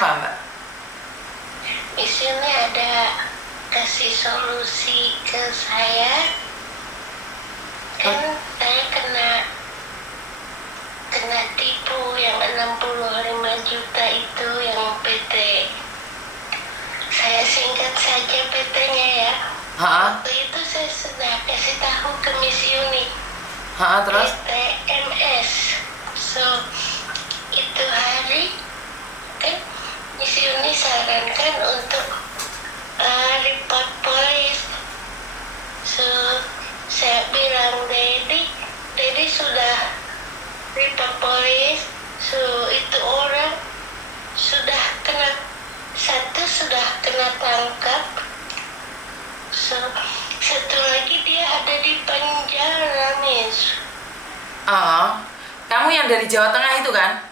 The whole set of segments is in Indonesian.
Kenapa, Mbak? Di sini ada kasih solusi ke saya. Kan saya kena tipu yang 65 juta itu yang PT. Saya singkat saja PT-nya ya. Waktu itu saya sudah kasih tahu ke Miss Yuni. Terus? PT MS. So itu hari kan Miss Yuni sarankan untuk report polis. So saya bilang Dedi sudah report polis. So itu orang satu sudah kena tangkap. So satu lagi dia ada di penjara, Miss. Kamu yang dari Jawa Tengah itu kan?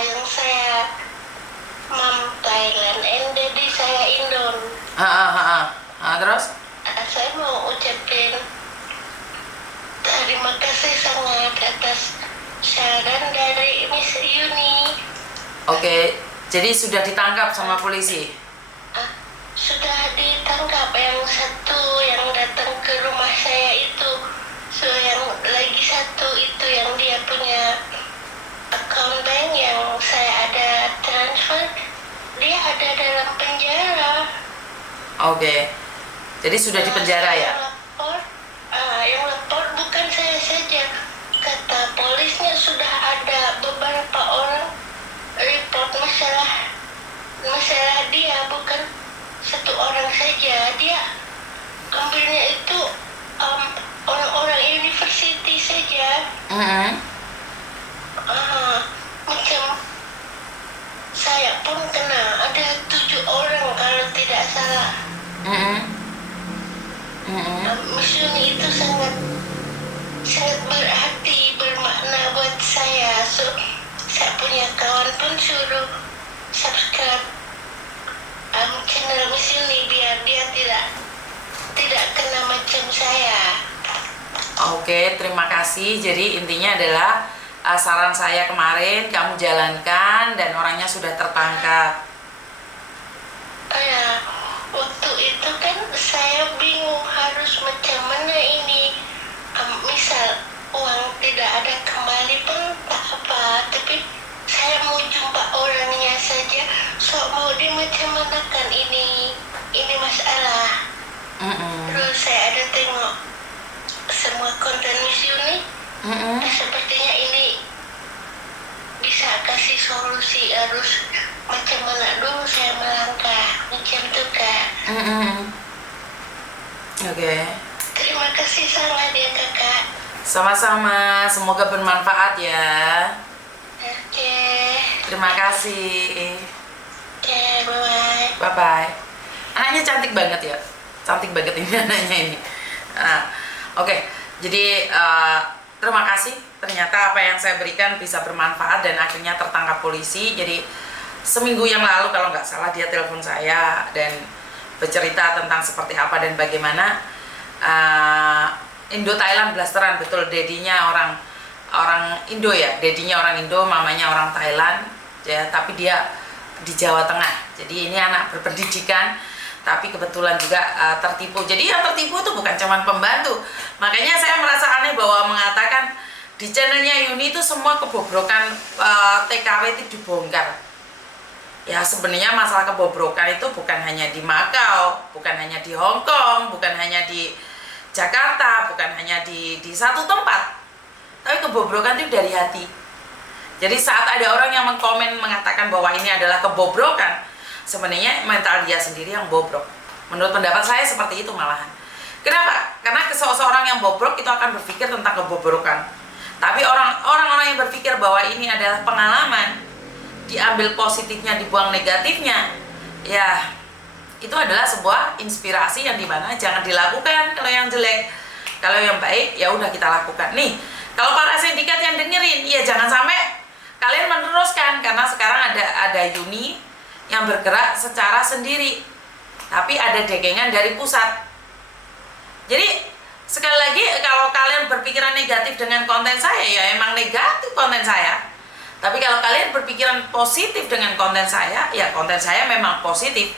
Yang saya Mam Thailand, Dedi saya Indon. Terus? Saya mau ucapin terima kasih sangat atas saran dari Miss Yuni. Oke, jadi sudah ditangkap sama polisi? Sudah ditangkap yang satu yang datang ke rumah saya itu. So yang lagi satu itu yang dia punya account bank yang saya ada transfer, dia ada dalam penjara. Oke, jadi sudah di penjara ya? Yang lapor bukan saya saja. Kata polisnya sudah ada beberapa orang report masalah dia, bukan satu orang saja. Dia ambilnya itu orang-orang university saja. Macam saya pun kena, ada 7 orang kalau tidak salah. Miss Yuni itu sangat berarti, bermakna buat saya. So saya punya kawan pun suruh subscribe channel Miss Yuni biar dia tidak kena macam saya. Oke, terima kasih. Jadi intinya adalah saran saya kemarin kamu jalankan dan orangnya sudah tertangkap. Waktu itu kan saya bingung harus macam mana ini. Misal uang tidak ada kembali pun tak apa, tapi saya mau jumpa orangnya saja. So mau dimacam-manakan ini masalah. Terus saya ada tengok semua konten Miss Yuni. Sepertinya ini bisa kasih solusi, harus macam mana dulu saya melangkah macam itu kak. Oke. Terima kasih sangat ya kakak. Sama-sama, semoga bermanfaat ya. Oke. Terima kasih. Oke, bye. Bye-bye. Anaknya cantik banget ya. Cantik banget ini anaknya ini. Oke, jadi terima kasih. Ternyata apa yang saya berikan bisa bermanfaat dan akhirnya tertangkap polisi. Jadi seminggu yang lalu kalau nggak salah dia telepon saya dan bercerita tentang seperti apa dan bagaimana Indo Thailand blasteran, betul. Dedinya orang Indo ya, dedinya orang Indo, mamanya orang Thailand ya, tapi dia di Jawa Tengah. Jadi ini anak berpendidikan tapi kebetulan juga tertipu. Jadi yang tertipu itu bukan cuma pembantu. Makanya saya merasa aneh bahwa mengatakan di channelnya Yuni itu semua kebobrokan TKW itu dibongkar. Ya sebenarnya masalah kebobrokan itu bukan hanya di Makau, bukan hanya di Hong Kong, bukan hanya di Jakarta, bukan hanya di satu tempat. Tapi kebobrokan itu dari hati. Jadi saat ada orang yang mengkomen mengatakan bahwa ini adalah kebobrokan, sebenarnya mental dia sendiri yang bobrok. Menurut pendapat saya seperti itu malahan. Kenapa? Karena seseorang yang bobrok itu akan berpikir tentang kebobrokan. Tapi orang-orang yang berpikir bahwa ini adalah pengalaman, diambil positifnya, dibuang negatifnya, ya itu adalah sebuah inspirasi yang dimana jangan dilakukan kalau yang jelek. Kalau yang baik ya udah kita lakukan. Nih, kalau para sindikat yang dengerin, ya jangan sampai kalian meneruskan, karena sekarang ada Yuni yang bergerak secara sendiri, tapi ada degengan dari pusat. Jadi sekali lagi, kalau kalian berpikiran negatif dengan konten saya, ya emang negatif konten saya. Tapi kalau kalian berpikiran positif dengan konten saya, ya konten saya memang positif.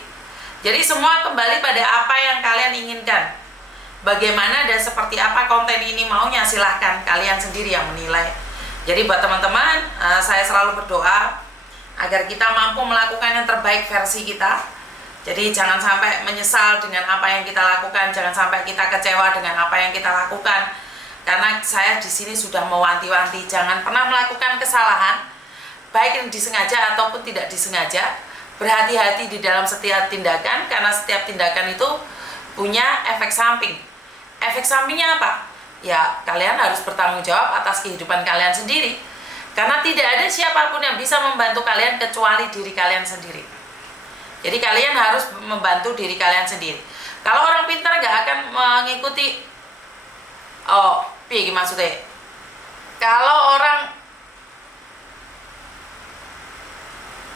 Jadi semua kembali pada apa yang kalian inginkan. Bagaimana dan seperti apa konten ini maunya, silahkan kalian sendiri yang menilai. Jadi buat teman-teman, saya selalu berdoa agar kita mampu melakukan yang terbaik versi kita. Jadi jangan sampai menyesal dengan apa yang kita lakukan, jangan sampai kita kecewa dengan apa yang kita lakukan. Karena saya di sini sudah mewanti-wanti, jangan pernah melakukan kesalahan, baik yang disengaja ataupun tidak disengaja. Berhati-hati di dalam setiap tindakan, karena setiap tindakan itu punya efek samping. Efek sampingnya apa? Ya, kalian harus bertanggung jawab atas kehidupan kalian sendiri. Karena tidak ada siapapun yang bisa membantu kalian kecuali diri kalian sendiri. Jadi kalian harus membantu diri kalian sendiri. Kalau orang pintar nggak akan mengikuti, piye maksudnya? Kalau orang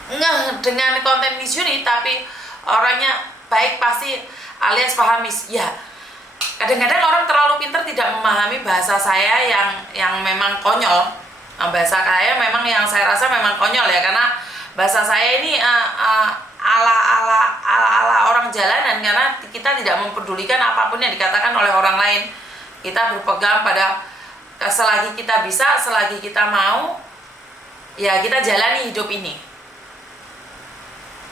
ngeh dengan konten misuni tapi orangnya baik pasti alias pahamis. Ya, kadang-kadang orang terlalu pintar tidak memahami bahasa saya yang memang konyol. Bahasa saya memang yang saya rasa memang konyol ya, karena bahasa saya ini ala orang jalanan, karena kita tidak mempedulikan apapun yang dikatakan oleh orang lain. Kita berpegang pada selagi kita bisa, selagi kita mau, ya kita jalani hidup ini.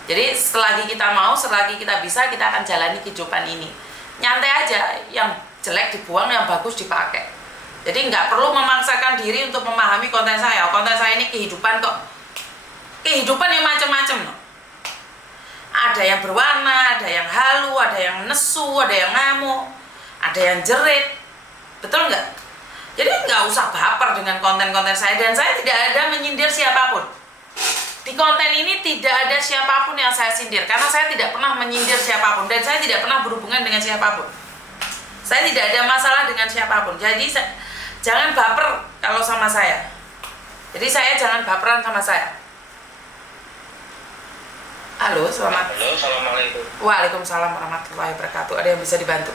Jadi selagi kita mau, selagi kita bisa, kita akan jalani kehidupan ini. Nyantai aja, yang jelek dibuang, yang bagus dipakai. Jadi nggak perlu memaksakan diri untuk memahami konten saya. Konten saya ini kehidupan kok. Kehidupan yang macam-macam loh. Ada yang berwarna, ada yang halu, ada yang nesu, ada yang ngamuk, ada yang jerit. Betul nggak? Jadi nggak usah baper dengan konten-konten saya. Dan saya tidak ada menyindir siapapun. Di konten ini tidak ada siapapun yang saya sindir. Karena saya tidak pernah menyindir siapapun. Dan saya tidak pernah berhubungan dengan siapapun. Saya tidak ada masalah dengan siapapun. Jadi jangan baper kalau sama saya. Jadi saya jangan baperan sama saya. Halo, selamat. Halo, assalamualaikum. Waalaikumsalam warahmatullahi wabarakatuh. Ada yang bisa dibantu?